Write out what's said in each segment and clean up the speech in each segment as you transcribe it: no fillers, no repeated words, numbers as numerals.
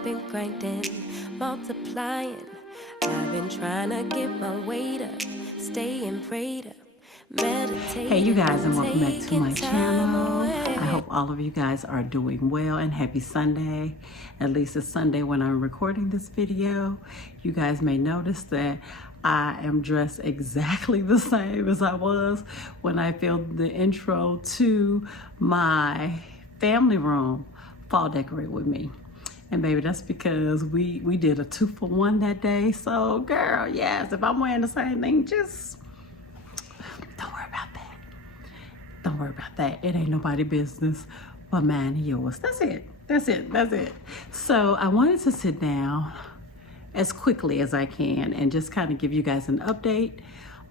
I've been grinding, multiplying. I've been trying to get my weight up, staying prayed up, meditating. Hey you guys, and welcome back to my taking time channel. away. I hope all of you guys are doing well, and happy Sunday. At least it's Sunday when I'm recording this video. You guys may notice that I am dressed exactly the same as I was when I filmed the intro to my family room fall decorate with me. And baby, that's because we did a 2-for-1 that day. So girl, yes, if I'm wearing the same thing, just don't worry about that. Don't worry about that. It ain't nobody business but mine and yours. That's it. That's it. That's it. So I wanted to sit down as quickly as I can and just kind of give you guys an update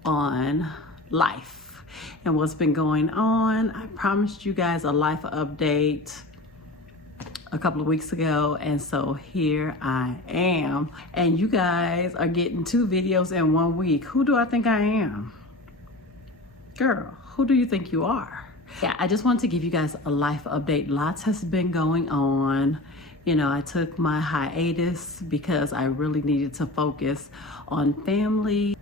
on life and what's been going on. I promised you guys a life update a couple of weeks ago, and so here I am. And you guys are getting 2 videos in 1 week. Who do I think I am? Girl, who do you think you are? Yeah, I just wanted to give you guys a life update. Lots has been going on. You know, I took my hiatus because I really needed to focus on family.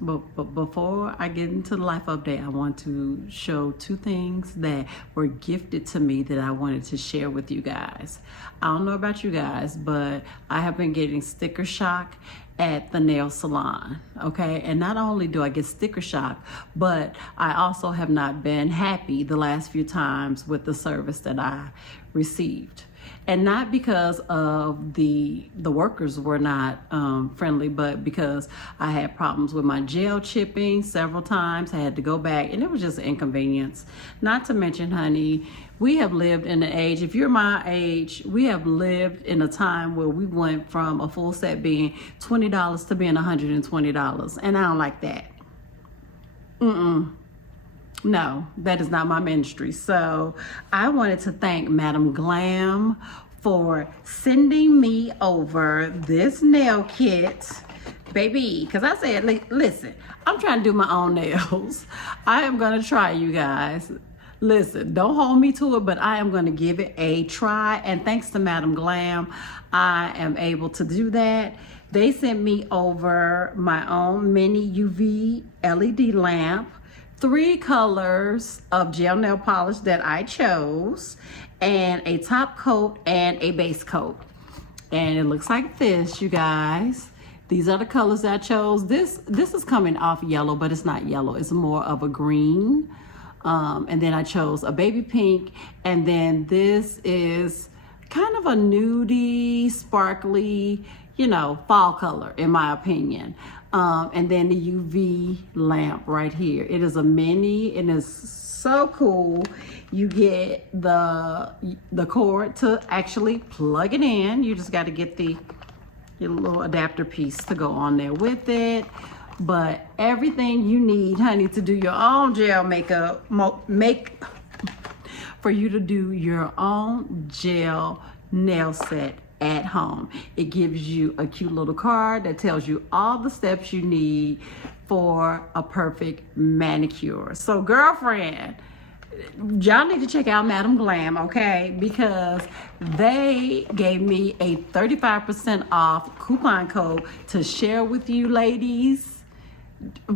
But before I get into the life update, I want to show 2 things that were gifted to me that I wanted to share with you guys. I don't know about you guys, but I have been getting sticker shock at the nail salon, okay? And not only do I get sticker shock, but I also have not been happy the last few times with the service that I received. And not because of the workers were not friendly, but because I had problems with my gel chipping several times. I had to go back, and it was just an inconvenience. Not to mention, honey, we have lived in an age, if you're my age, we have lived in a time where we went from a full set being $20 to being $120, and I don't like that. No, that is not my ministry. So I wanted to thank Madam Glam for sending me over this nail kit, baby, because I said, listen, I'm trying to do my own nails. I am going to try, you guys. Listen, don't hold me to it, but I am going to give it a try. And thanks to Madam Glam, I am able to do that. They sent me over my own mini UV LED lamp, 3 colors of gel nail polish that I chose, and a top coat and a base coat. And it looks like this, you guys. These are the colors that I chose. This is coming off yellow, but it's not yellow. It's more of a green. And then I chose a baby pink. And then this is kind of a nudie, sparkly, you know, fall color, in my opinion. And then the UV lamp right here. It is a mini, and it's so cool. You get the cord to actually plug it in. You just got to get your little adapter piece to go on there with it. But everything you need, honey, to do your own gel makeup, for you to do your own gel nail set at home. It gives you a cute little card that tells you all the steps you need for a perfect manicure. So girlfriend, y'all need to check out Madam Glam, okay? Because they gave me a 35% off coupon code to share with you ladies.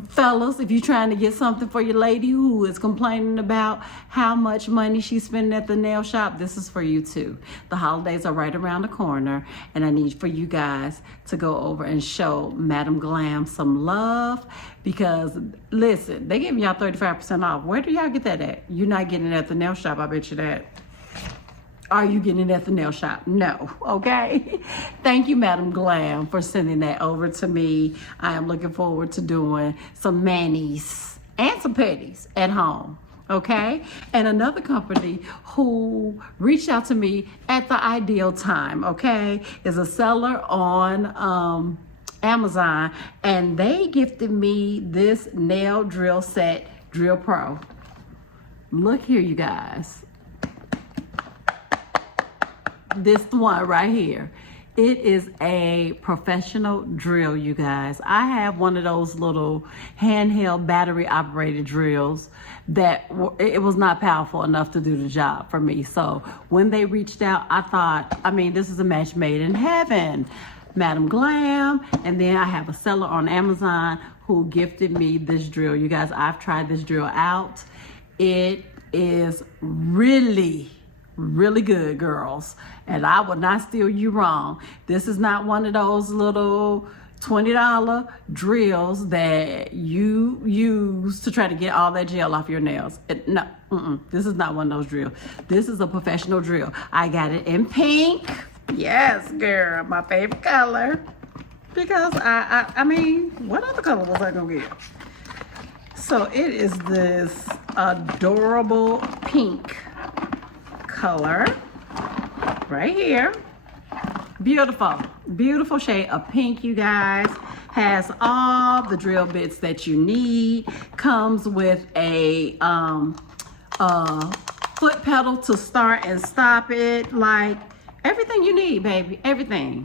Fellas, if you're trying to get something for your lady who is complaining about how much money she's spending at the nail shop, this is for you too. The holidays are right around the corner, and I need for you guys to go over and show Madam Glam some love, because listen, they giving y'all 35% off. Where do y'all get that at? You're not getting it at the nail shop, I bet you that. Are you getting it at the nail shop? No, okay? Thank you, Madam Glam, for sending that over to me. I am looking forward to doing some manis and some pedis at home, okay? And another company who reached out to me at the ideal time, okay, is a seller on Amazon, and they gifted me this nail drill set, Drill Pro. Look here, you guys. This one right here. It is a professional drill, you guys. I have one of those little handheld battery operated drills that it was not powerful enough to do the job for me. So when they reached out, I thought, I mean, this is a match made in heaven. Madam Glam, and then I have a seller on Amazon who gifted me this drill. You guys, I've tried this drill out. It is really good, girls, and I would not steer you wrong. This is not one of those little $20 drills that you use to try to get all that gel off your nails. No, this is not one of those drills. This is a professional drill. I got it in pink. Yes, girl, my favorite color. Because I mean, what other color was I gonna get? So it is this adorable pink color right here. Beautiful shade of pink, you guys. Has all the drill bits that you need. Comes with a foot pedal to start and stop it. Like everything you need, baby. Everything.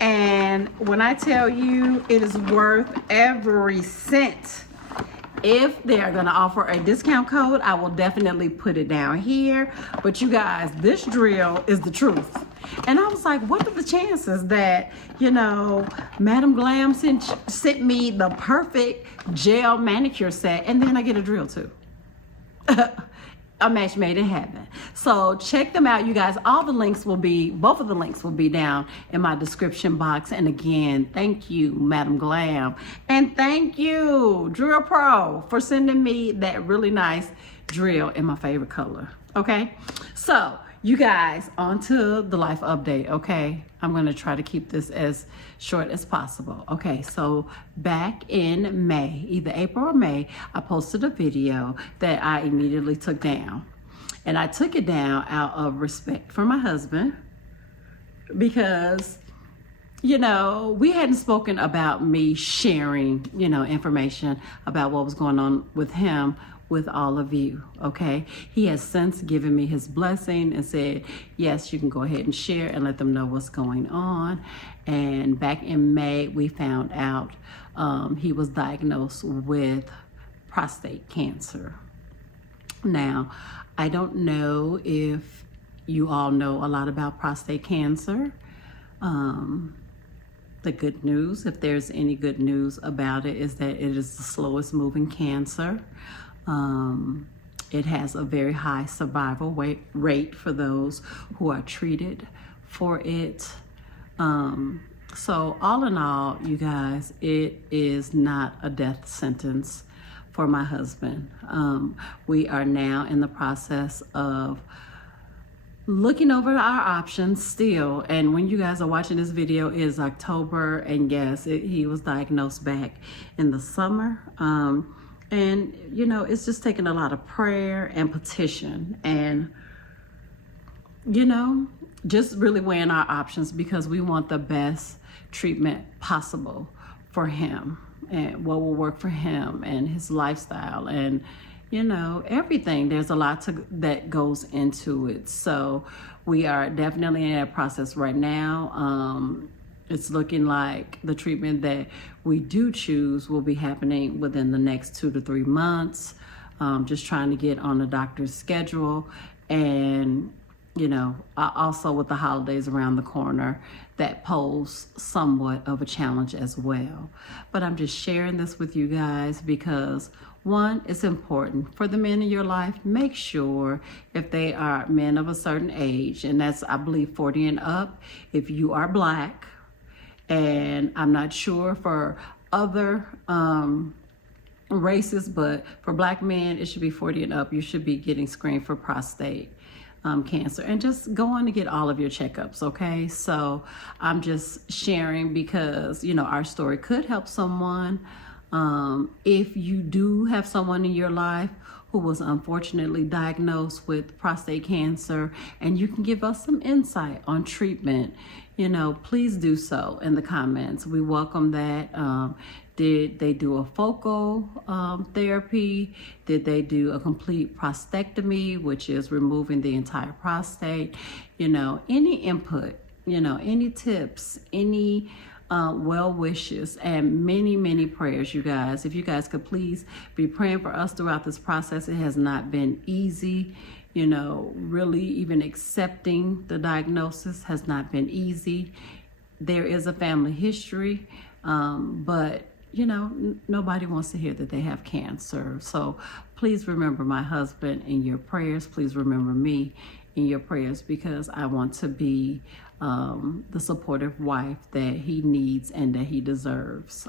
And when I tell you it is worth every cent, if they are going to offer a discount code, I will definitely put it down here. But you guys, this drill is the truth. And I was like, what are the chances that, you know, Madam Glam sent me the perfect gel manicure set and then I get a drill too? A match made in heaven. So check them out, you guys. Both of the links will be down in my description box. And again, thank you, Madam Glam. And thank you, Drill Pro, for sending me that really nice drill in my favorite color. Okay, so you guys, on to the life update. Okay, I'm going to try to keep this as short as possible. Okay, so back in May, either April or May, I posted a video that I immediately took down. And I took it down out of respect for my husband because, you know, we hadn't spoken about me sharing, you know, information about what was going on with him with all of you. Okay, he has since given me his blessing and said, yes, you can go ahead and share and let them know what's going on. And back in May, we found out he was diagnosed with prostate cancer. Now, I don't know if you all know a lot about prostate cancer. The good news, if there's any good news about it, is that it is the slowest moving cancer. It has a very high survival rate for those who are treated for it. So all in all, you guys, it is not a death sentence for my husband. We are now in the process of looking over our options still. And when you guys are watching this video, it is October, and yes, he was diagnosed back in the summer. And, you know, it's just taking a lot of prayer and petition and, you know, just really weighing our options because we want the best treatment possible for him and what will work for him and his lifestyle and, you know, everything. There's a lot that goes into it. So we are definitely in that process right now. It's looking like the treatment that we do choose will be happening within the next 2 to 3 months. Just trying to get on the doctor's schedule. And, you know, also with the holidays around the corner, that pose somewhat of a challenge as well. But I'm just sharing this with you guys because, one, it's important for the men in your life. Make sure if they are men of a certain age, and that's, I believe, 40 and up, if you are Black, and I'm not sure for other races, but for Black men, it should be 40 and up. You should be getting screened for prostate cancer and just go on to get all of your checkups. Okay, so I'm just sharing because, you know, our story could help someone. If you do have someone in your life who was unfortunately diagnosed with prostate cancer, and you can give us some insight on treatment, please do so in the comments. We welcome that. Did they do a focal therapy? Did they do a complete prostatectomy, which is removing the entire prostate? Any input, any tips, any well wishes, and many, many prayers, you guys. If you guys could please be praying for us throughout this process. It has not been easy. Really even accepting the diagnosis has not been easy. There is a family history, but nobody wants to hear that they have cancer. So please remember my husband in your prayers. Please remember me in your prayers, because I want to be the supportive wife that he needs and that he deserves,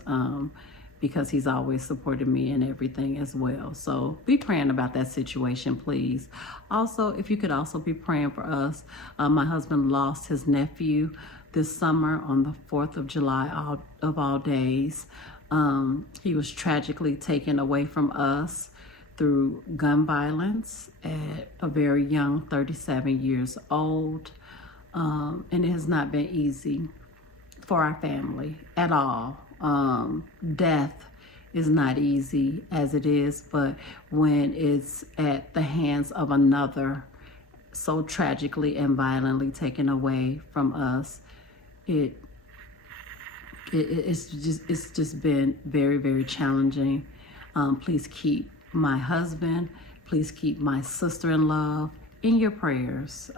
because he's always supported me in everything as well. So be praying about that situation, please. Also, if you could also be praying for us. My husband lost his nephew this summer on the 4th of July, of all days. He was tragically taken away from us through gun violence at a very young 37 years old. And it has not been easy for our family at all. Death is not easy as it is, but when it's at the hands of another, so tragically and violently taken away from us, it's just been very, very challenging. Please keep my husband, please keep my sister-in-law in your prayers,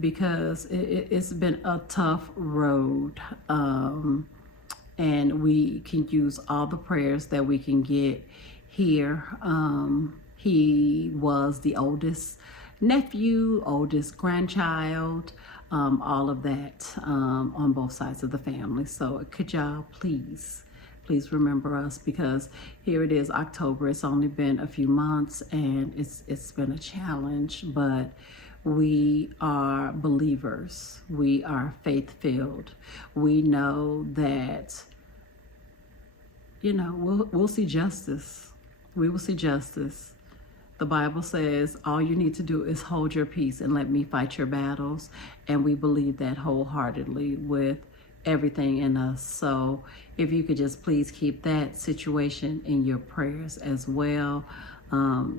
because it's been a tough road, and we can use all the prayers that we can get here. He was the oldest nephew, oldest grandchild, all of that, on both sides of the family. So could y'all please remember us, because here it is, October. It's only been a few months, and it's been a challenge, but we are believers. We are faith-filled. We know that, we'll see justice. We will see justice. The Bible says all you need to do is hold your peace and let me fight your battles. And we believe that wholeheartedly with everything in us. So if you could just please keep that situation in your prayers as well.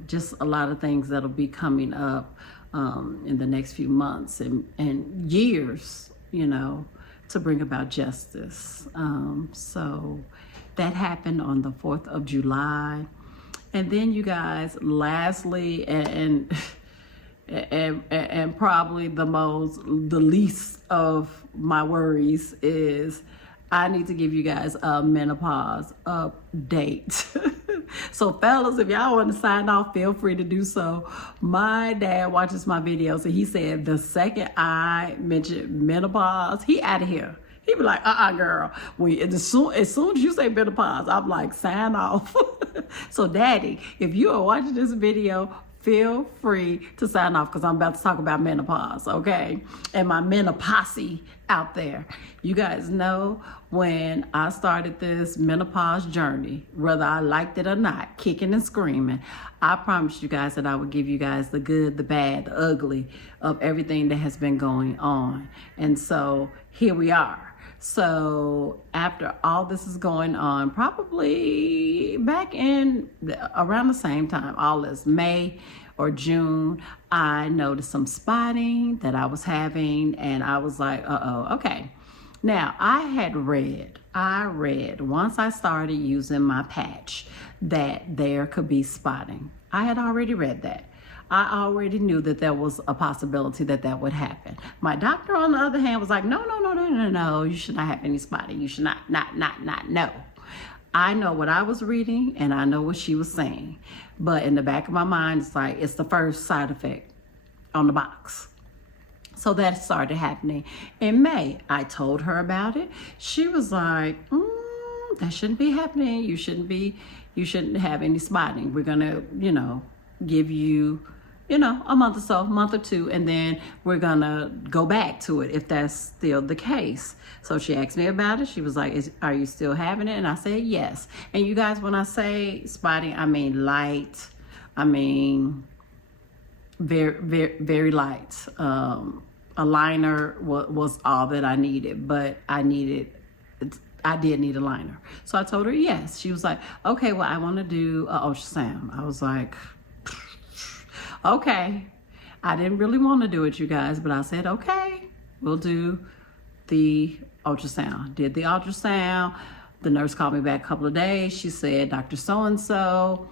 Just a lot of things that'll be coming up in the next few months and years, to bring about justice. So that happened on the 4th of July. And then, you guys, lastly, and probably the least of my worries is I need to give you guys a menopause update. So fellas, if y'all want to sign off, feel free to do so. My dad watches my videos, and he said the second I mention menopause, he out of here. He be like, girl. As soon as you say menopause, I'm like, sign off. So daddy, if you are watching this video, feel free to sign off, because I'm about to talk about menopause, okay? And my menopause out there. You guys know when I started this menopause journey, whether I liked it or not, kicking and screaming, I promised you guys that I would give you guys the good, the bad, the ugly of everything that has been going on. And so here we are. So after all this is going on, probably back in around the same time, all this May or June, I noticed some spotting that I was having, and I was like, okay. Now I read once I started using my patch that there could be spotting. I had already read that. I already knew that there was a possibility that would happen. My doctor, on the other hand, was like, no, you should not have any spotting. You should not, no. I know what I was reading, and I know what she was saying. But in the back of my mind, it's like, it's the first side effect on the box. So that started happening in May. I told her about it. She was like, that shouldn't be happening. You shouldn't have any spotting. We're gonna, give you, a month or two, and then we're gonna go back to it if that's still the case. So she asked me about it. She was like, are you still having it? And I said, yes. And you guys, when I say spotting, I mean light, I mean, very light. A liner was all that I needed, but I did need a liner. So I told her yes. She was like, okay, well, I want to do an ultrasound. I was like, okay. I didn't really want to do it, you guys, but I said, okay, we'll do the ultrasound. Did the ultrasound. The nurse called me back a couple of days. She said, Dr. So-and-so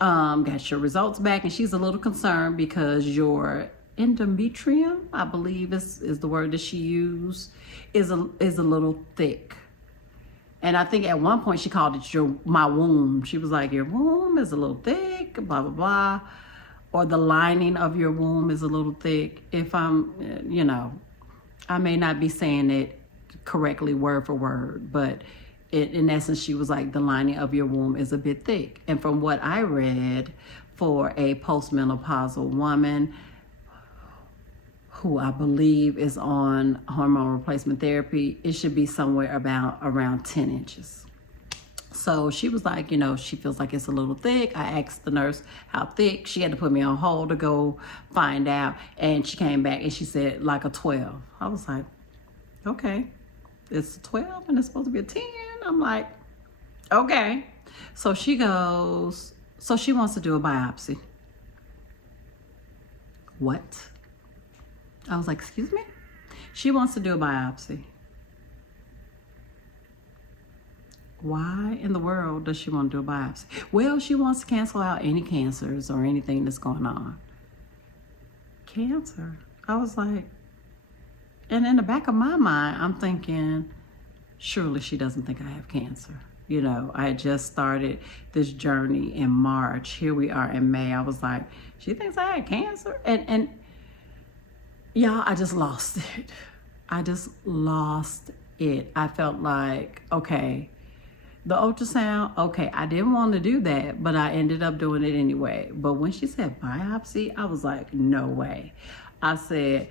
got your results back, and she's a little concerned because your endometrium, I believe is the word that she used, is a little thick. And I think at one point she called it my womb. She was like, your womb is a little thick, blah, blah, blah. Or the lining of your womb is a little thick. If I'm, I may not be saying it correctly word for word, but in essence, she was like, the lining of your womb is a bit thick. And from what I read, for a postmenopausal woman who I believe is on hormone replacement therapy, it should be somewhere around 10 inches. So she was like, she feels like it's a little thick. I asked the nurse how thick. She had to put me on hold to go find out. And she came back and she said like a 12. I was like, okay, it's a 12 and it's supposed to be a 10. I'm like, okay. So she goes, so she wants to do a biopsy. What? I was like, excuse me? She wants to do a biopsy. Why in the world does she want to do a biopsy? Well, she wants to cancel out any cancers or anything that's going on. Cancer? I was like, and in the back of my mind, I'm thinking, surely she doesn't think I have cancer. I had just started this journey in March. Here we are in May. I was like, she thinks I had cancer? And y'all, I just lost it. I just lost it. I felt like, okay, the ultrasound, okay, I didn't want to do that, but I ended up doing it anyway. But when she said biopsy, I was like, no way. I said,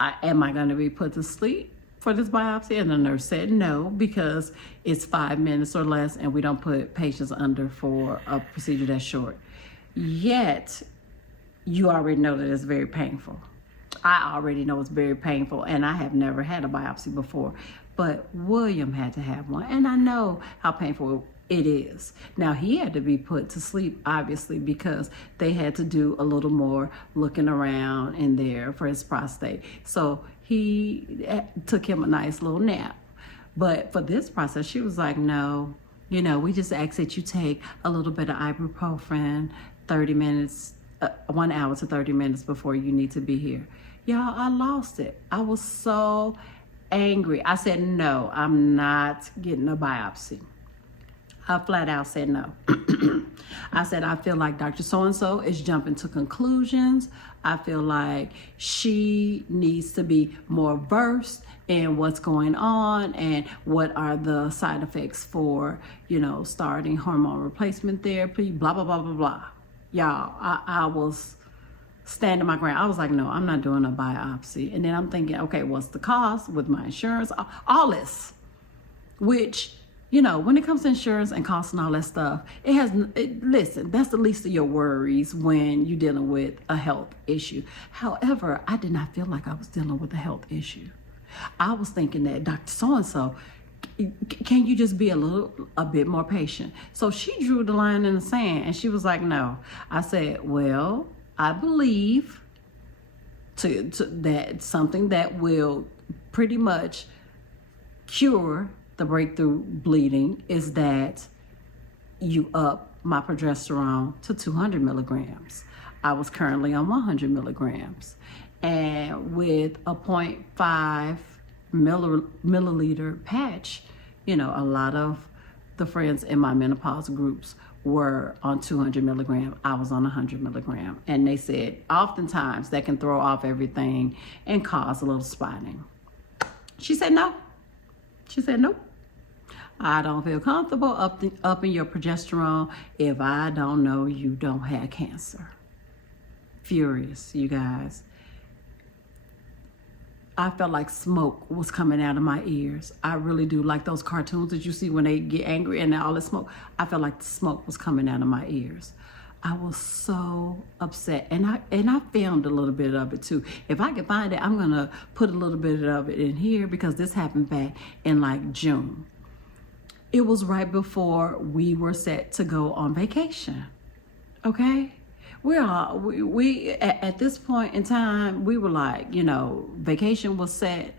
am I going to be put to sleep for this biopsy? And the nurse said no, because it's 5 minutes or less, and we don't put patients under for a procedure that's short. Yet, you already know that it's very painful. I already know it's very painful, and I have never had a biopsy before. But William had to have one, and I know how painful it is. Now, he had to be put to sleep, obviously, because they had to do a little more looking around in there for his prostate. So he took him a nice little nap. But for this process, she was like, no, we just ask that you take a little bit of ibuprofen 30 minutes, 1 hour to 30 minutes before you need to be here. Y'all, I lost it. I was so angry. I said, no, I'm not getting a biopsy. I flat out said no. I said, I feel like Dr. So-and-so is jumping to conclusions. I feel like she needs to be more versed in what's going on and what are the side effects for, starting hormone replacement therapy, blah, blah, blah, blah, blah. Y'all, I was standing my ground. I was like, no, I'm not doing a biopsy. And then I'm thinking, okay, what's the cost with my insurance? All this, which, when it comes to insurance and costs and all that stuff, listen, that's the least of your worries when you're dealing with a health issue. However, I did not feel like I was dealing with a health issue. I was thinking that Dr. So-and-so, can you just be a bit more patient? So she drew the line in the sand and she was like, no. I said, well, I believe that something that will pretty much cure the breakthrough bleeding is that you up my progesterone to 200 milligrams. I was currently on 100 milligrams. And with a 0.5 milliliter patch, a lot of the friends in my menopause groups were on 200 milligrams. I was on 100 milligrams. And they said, oftentimes that can throw off everything and cause a little spotting. She said, no. She said, nope. I don't feel comfortable upping your progesterone if I don't know you don't have cancer. Furious, you guys. I felt like smoke was coming out of my ears. I really do. Like those cartoons that you see when they get angry and all the smoke. I felt like the smoke was coming out of my ears. I was so upset, and I filmed a little bit of it too. If I can find it, I'm gonna put a little bit of it in here because this happened back in like June. It was right before we were set to go on vacation. Okay, we at this point in time, we were like, vacation was set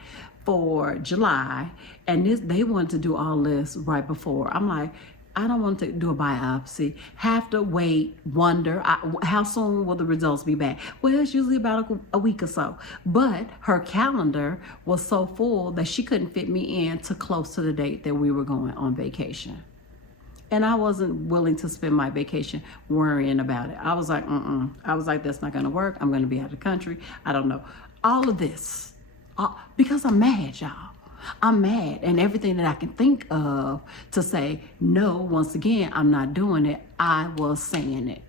for July, and they wanted to do all this right before. I'm like, I don't want to do a biopsy, have to wait, wonder how soon will the results be back. Well, it's usually about a week or so. But her calendar was so full that she couldn't fit me in to close to the date that we were going on vacation. And I wasn't willing to spend my vacation worrying about it. I was like, I was like, that's not going to work. I'm going to be out of the country. I don't know. All of this, because I'm mad, y'all. I'm mad, and everything that I can think of to say, no, once again, I'm not doing it, I was saying it.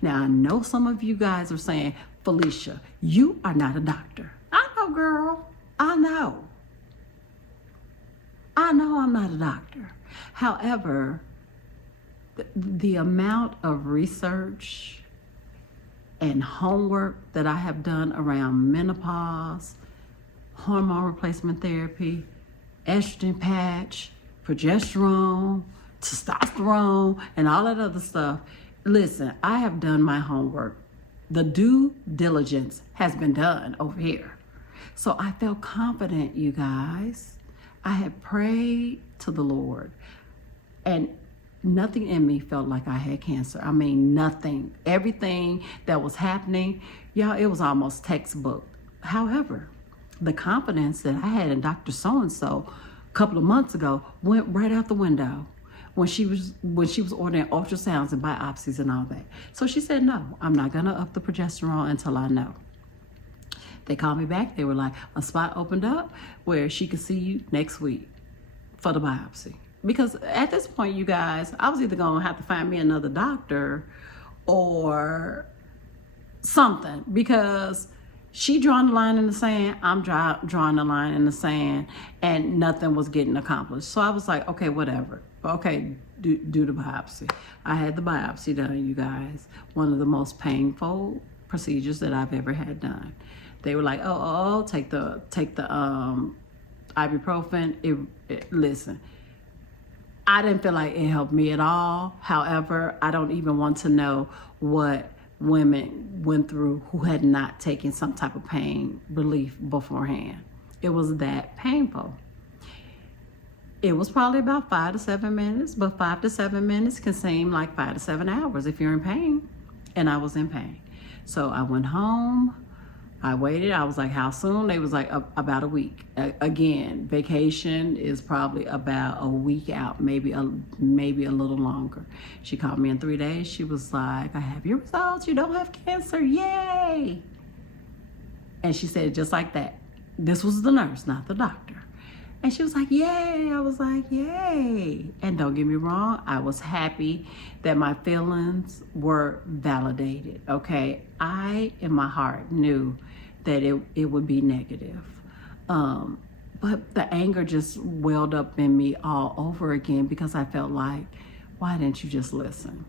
Now, I know some of you guys are saying, Felicia, you are not a doctor. I know, girl. I know. I know I'm not a doctor. However, the amount of research and homework that I have done around menopause, hormone replacement therapy, estrogen patch, progesterone, testosterone, and all that other stuff. Listen, I have done my homework. The due diligence has been done over here. So I felt confident, you guys. I had prayed to the Lord, and nothing in me felt like I had cancer. I mean, nothing. Everything that was happening, y'all, it was almost textbook. However, the confidence that I had in Dr. So-and-so a couple of months ago went right out the window when she was ordering ultrasounds and biopsies and all that. So she said, no, I'm not gonna up the progesterone until I know. They called me back. They were like, a spot opened up where she could see you next week for the biopsy. Because at this point, you guys, I was either gonna have to find me another doctor or something, because she drawing the line in the sand, I'm drawing the line in the sand, and nothing was getting accomplished. So I was like, okay, whatever. Okay, do the biopsy. I had the biopsy done, you guys. One of the most painful procedures that I've ever had done. They were like, take the ibuprofen. Listen, I didn't feel like it helped me at all. However, I don't even want to know what women went through who had not taken some type of pain relief beforehand. It was that painful. It was probably about 5 to 7 minutes, but 5 to 7 minutes can seem like 5 to 7 hours if you're in pain. And I was in pain. So I went home. I waited. I was like, how soon? They was like, about a week. Again, vacation is probably about a week out, maybe a little longer. She called me in 3 days. She was like, I have your results. You don't have cancer. Yay. And she said it just like that. This was the nurse, not the doctor. And she was like, yay. I was like, yay. And don't get me wrong, I was happy that my feelings were validated, okay? I, in my heart, knew that it would be negative. But the anger just welled up in me all over again, because I felt like, why didn't you just listen?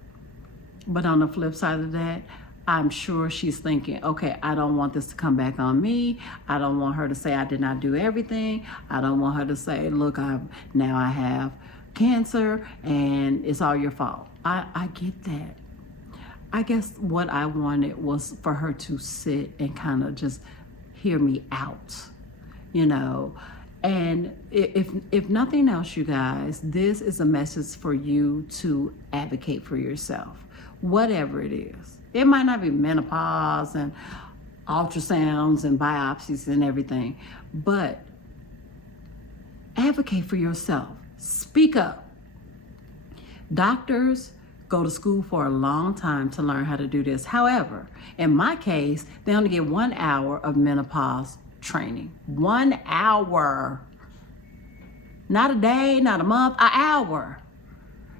But on the flip side of that, I'm sure she's thinking, okay, I don't want this to come back on me. I don't want her to say I did not do everything. I don't want her to say, look, now I have cancer and it's all your fault. I get that. I guess what I wanted was for her to sit and kind of just hear me out, And if nothing else, you guys, this is a message for you to advocate for yourself, whatever it is. It might not be menopause and ultrasounds and biopsies and everything, but advocate for yourself. Speak up. Doctors go to school for a long time to learn how to do this. However, in my case, they only get 1 hour of menopause training. 1 hour. Not a day, not a month, an hour.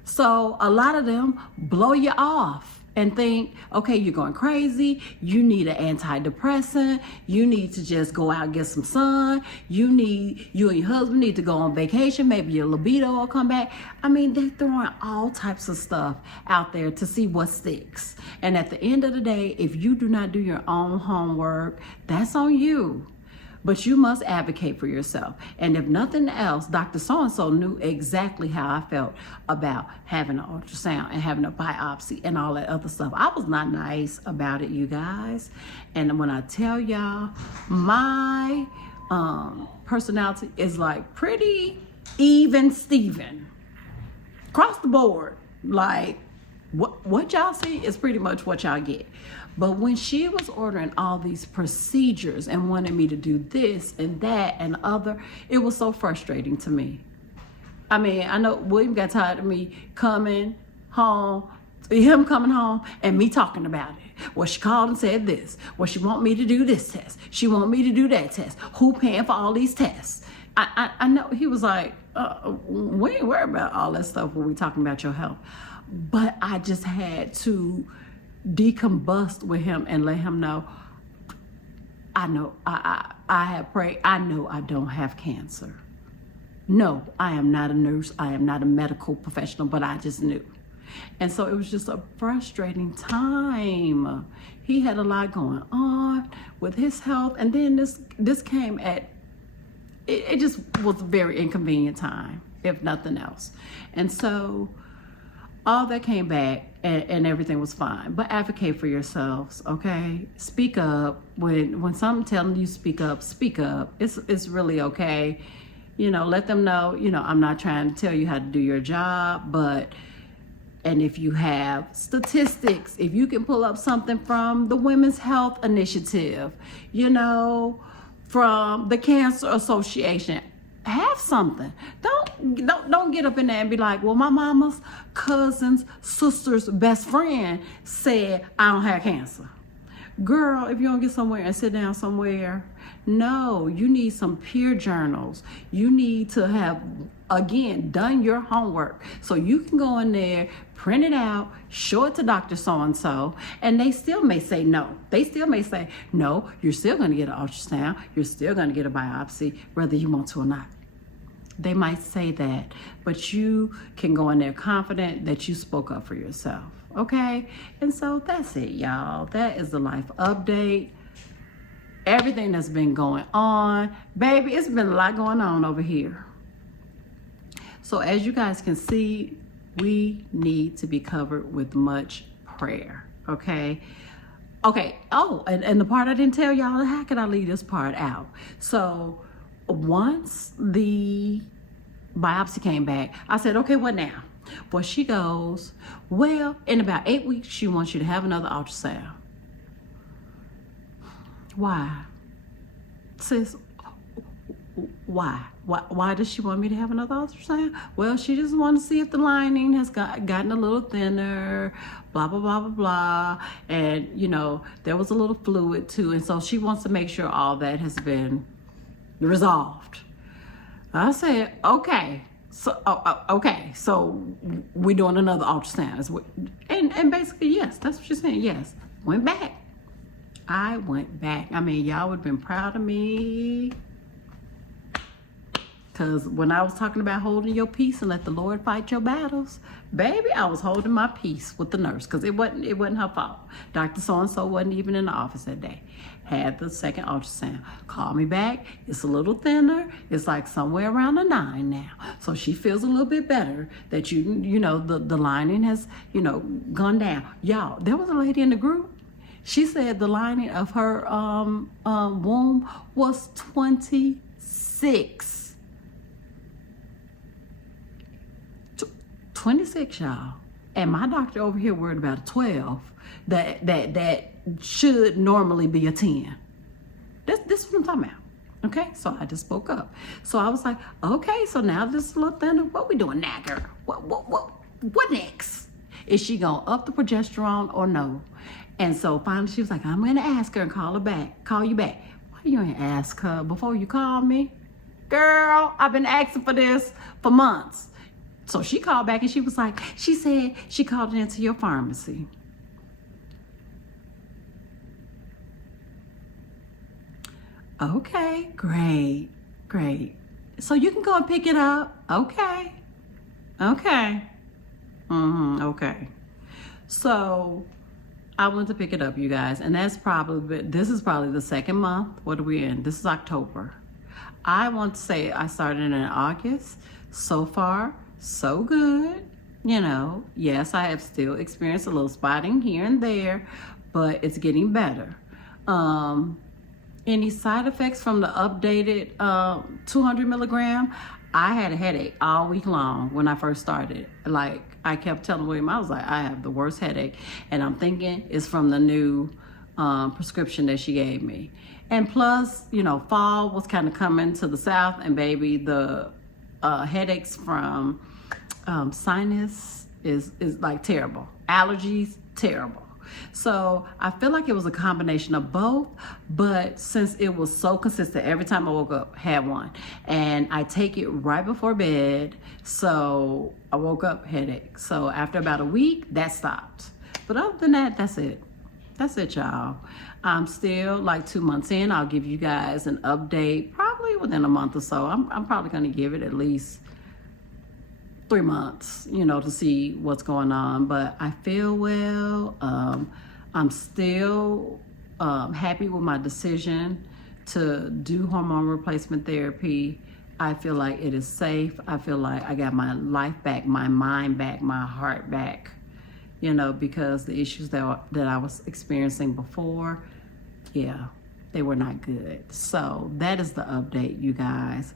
So a lot of them blow you off and think, okay, you're going crazy. You need an antidepressant. You need to just go out and get some sun. You and your husband need to go on vacation. Maybe your libido will come back. I mean, they're throwing all types of stuff out there to see what sticks. And at the end of the day, if you do not do your own homework, that's on you. But you must advocate for yourself. And if nothing else, Dr. So-and-so knew exactly how I felt about having an ultrasound and having a biopsy and all that other stuff. I was not nice about it, you guys. And when I tell y'all, my personality is like pretty even Steven. Across the board. Like, what y'all see is pretty much what y'all get. But when she was ordering all these procedures and wanted me to do this and that and other, it was so frustrating to me. I mean, I know William got tired of me coming home, him coming home and me talking about it. Well, she called and said this. Well, she want me to do this test. She want me to do that test. Who paying for all these tests? I know he was like, we ain't worried about all that stuff when we talking about your health. But I just had to decombust with him and let him know, I know I have prayed. I know I don't have cancer. No, I am not a nurse. I am not a medical professional, but I just knew. And so it was just a frustrating time. He had a lot going on with his health. And then this came at, it just was a very inconvenient time, if nothing else. And so all that came back and everything was fine. But advocate for yourselves, okay? Speak up. When something telling you speak up, speak up. It's really okay. You know, let them know, you know, I'm not trying to tell you how to do your job, but, and if you have statistics, if you can pull up something from the Women's Health Initiative, you know, from the Cancer Association, have something. Don't get up in there and be like, well, my mama's cousin's sister's best friend said I don't have cancer. Girl, if you don't get somewhere and sit down somewhere, no, you need some peer journals. You need to have, again, done your homework. So you can go in there, print it out, show it to Dr. So-and-so, and they still may say no. They still may say, no, you're still going to get an ultrasound. You're still going to get a biopsy, whether you want to or not. They might say that, but you can go in there confident that you spoke up for yourself, okay? And so that's it, y'all. That is the life update. Everything that's been going on. Baby, it's been a lot going on over here. So as you guys can see, we need to be covered with much prayer, okay? Okay, oh, and the part I didn't tell y'all, how could I leave this part out? So once the biopsy came back, I said, okay, what now? Well, she goes, well, in about 8 weeks, she wants you to have another ultrasound. Why? Sis, why? Why does she want me to have another ultrasound? Well, she just wants to see if the lining has gotten a little thinner, blah, blah, blah, blah, blah. And, you know, there was a little fluid too. And so she wants to make sure all that has been resolved. I said, okay. So, okay. So we're doing another ultrasound. And basically, yes, that's what she's saying. Yes. Went back. I went back. I mean, y'all would have been proud of me. Because when I was talking about holding your peace and let the Lord fight your battles, baby, I was holding my peace with the nurse because it wasn't her fault. Dr. So-and-so wasn't even in the office that day. Had the second ultrasound. Called me back. It's a little thinner. It's like somewhere around a 9 now. So she feels a little bit better that you know, the lining has, you know, gone down. Y'all, there was a lady in the group. She said the lining of her womb was 26. 26, y'all. And my doctor over here worried about a 12 that should normally be a 10. This is what I'm talking about. Okay, so I just spoke up. So I was like, okay, so now this is a little thinner. What we doing now, girl? What next? Is she gonna up the progesterone or no? And so finally she was like, I'm gonna ask her and call you back. Why you ain't ask her before you call me? Girl, I've been asking for this for months. So she called back and she was like, she said she called it into your pharmacy. Okay, great, great. So you can go and pick it up. Okay, okay, okay. So I went to pick it up, you guys, and this is probably the second month. What are we in? This is October. I want to say I started in August. So far, so good. You know, yes, I have still experienced a little spotting here and there, but it's getting better. Any side effects from the updated 200 milligram? I had a headache all week long when I first started. Like, I kept telling William, I was like, I have the worst headache. And I'm thinking it's from the new prescription that she gave me. And plus, you know, fall was kind of coming to the south, and baby, the headaches from sinus is like terrible. Allergies, terrible. So I feel like it was a combination of both, but since it was so consistent, every time I woke up, had one. And I take it right before bed, so I woke up, headache. So after about a week, that stopped. But other than that, that's it. That's it, y'all. I'm still like 2 months in. I'll give you guys an update probably within a month or so. I'm probably going to give it at least 3 months, you know, to see what's going on. But I feel well. I'm still happy with my decision to do hormone replacement therapy. I feel like it is safe. I feel like I got my life back, my mind back, my heart back, you know, because the issues that I was experiencing before, yeah, they were not good. So that is the update, you guys.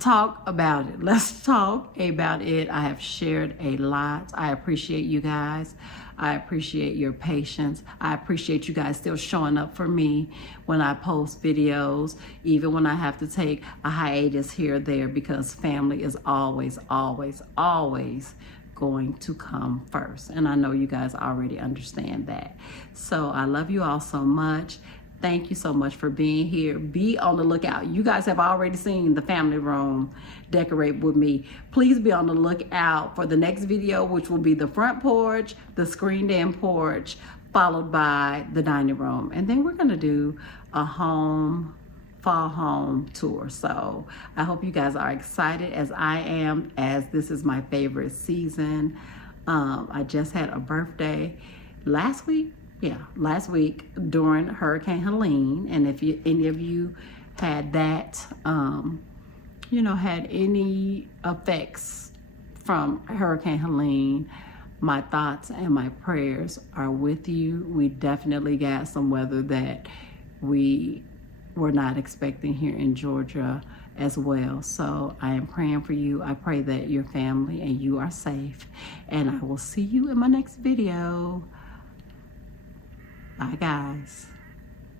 Talk about it. Let's talk about it. I have shared a lot. I appreciate you guys. I appreciate your patience. I appreciate you guys still showing up for me when I post videos, even when I have to take a hiatus here or there, because family is always, always, always going to come first. And I know you guys already understand that. So I love you all so much. Thank you so much for being here. Be on the lookout. You guys have already seen the family room decorate with me. Please be on the lookout for the next video, which will be the front porch, the screened-in porch, followed by the dining room. And then we're going to do a fall home tour. So I hope you guys are excited as I am, as this is my favorite season. I just had a birthday last week during Hurricane Helene. And if any of you had that, you know, had any effects from Hurricane Helene, my thoughts and my prayers are with you. We definitely got some weather that we were not expecting here in Georgia as well. So I am praying for you. I pray that your family and you are safe. And I will see you in my next video. Bye, guys.